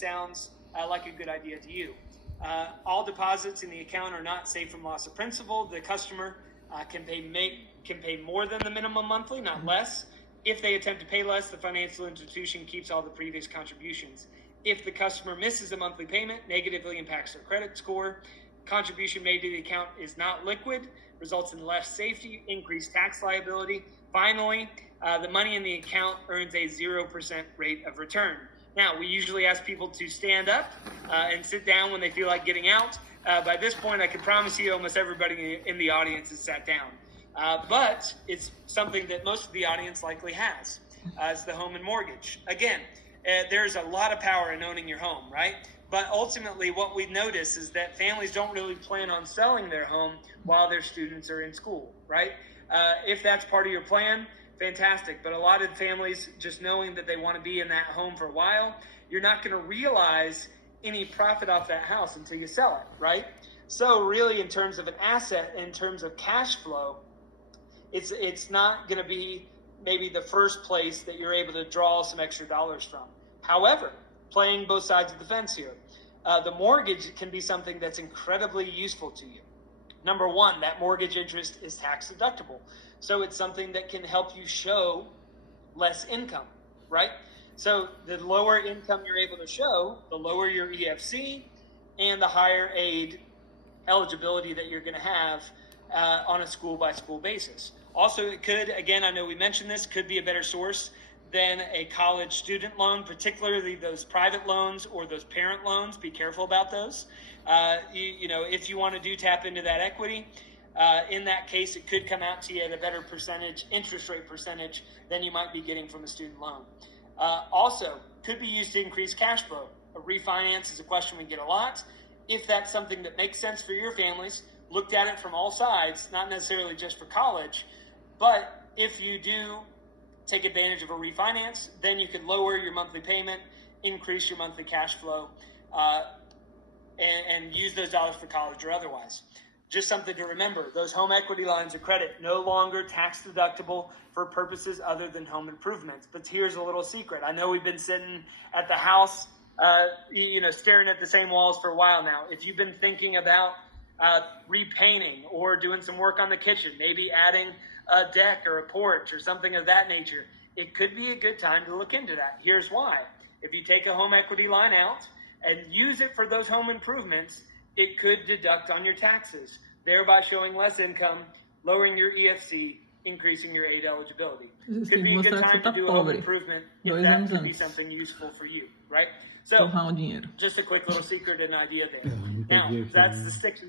sounds like a good idea to you. All deposits in the account are not safe from loss of principal. The customer can pay more than the minimum monthly, not less. If they attempt to pay less, the financial institution keeps all the previous contributions. If the customer misses a monthly payment, negatively impacts their credit score. Contribution made to the account is not liquid, results in less safety, increased tax liability. Finally, the money in the account earns a 0% rate of return. Now, we usually ask people to stand up and sit down when they feel like getting out. By this point, I can promise you almost everybody in the audience is sat down. But it's something that most of the audience likely has. It's the home and mortgage. Again, there's a lot of power in owning your home, right? But ultimately, what we notice is that families don't really plan on selling their home while their students are in school, right? If that's part of your plan, fantastic. But a lot of families, just knowing that they want to be in that home for a while, you're not going to realize any profit off that house until you sell it, right? So really, in terms of an asset, in terms of cash flow, it's not going to be maybe the first place that you're able to draw some extra dollars from. However, playing both sides of the fence here, the mortgage can be something that's incredibly useful to you. Number one, that mortgage interest is tax deductible. So it's something that can help you show less income, right? So the lower income you're able to show, the lower your EFC and the higher aid eligibility that you're going to have on a school-by-school basis. Also, it could, again, I know we mentioned this, could be a better source than a college student loan, particularly those private loans or those parent loans. Be careful about those. If you want to tap into that equity, in that case, it could come out to you at a better percentage, interest rate percentage, than you might be getting from a student loan. Also, could be used to increase cash flow. A refinance is a question we get a lot. If that's something that makes sense for your families, looked at it from all sides, not necessarily just for college, but if you do take advantage of a refinance, then you can lower your monthly payment, increase your monthly cash flow, and use those dollars for college or otherwise. Just something to remember, those home equity lines of credit no longer tax deductible for purposes other than home improvements. But here's a little secret. I know we've been sitting at the house, staring at the same walls for a while now. If you've been thinking about repainting or doing some work on the kitchen, maybe adding a deck or a porch or something of that nature, it could be a good time to look into that. Here's why. If you take a home equity line out and use it for those home improvements, it could deduct on your taxes, thereby showing less income, lowering your EFC, increasing your aid eligibility. Could be a good time to do a home improvement if that could be something useful for you, right? So, just a quick little secret and idea there. Now, that's the sticks and bricks.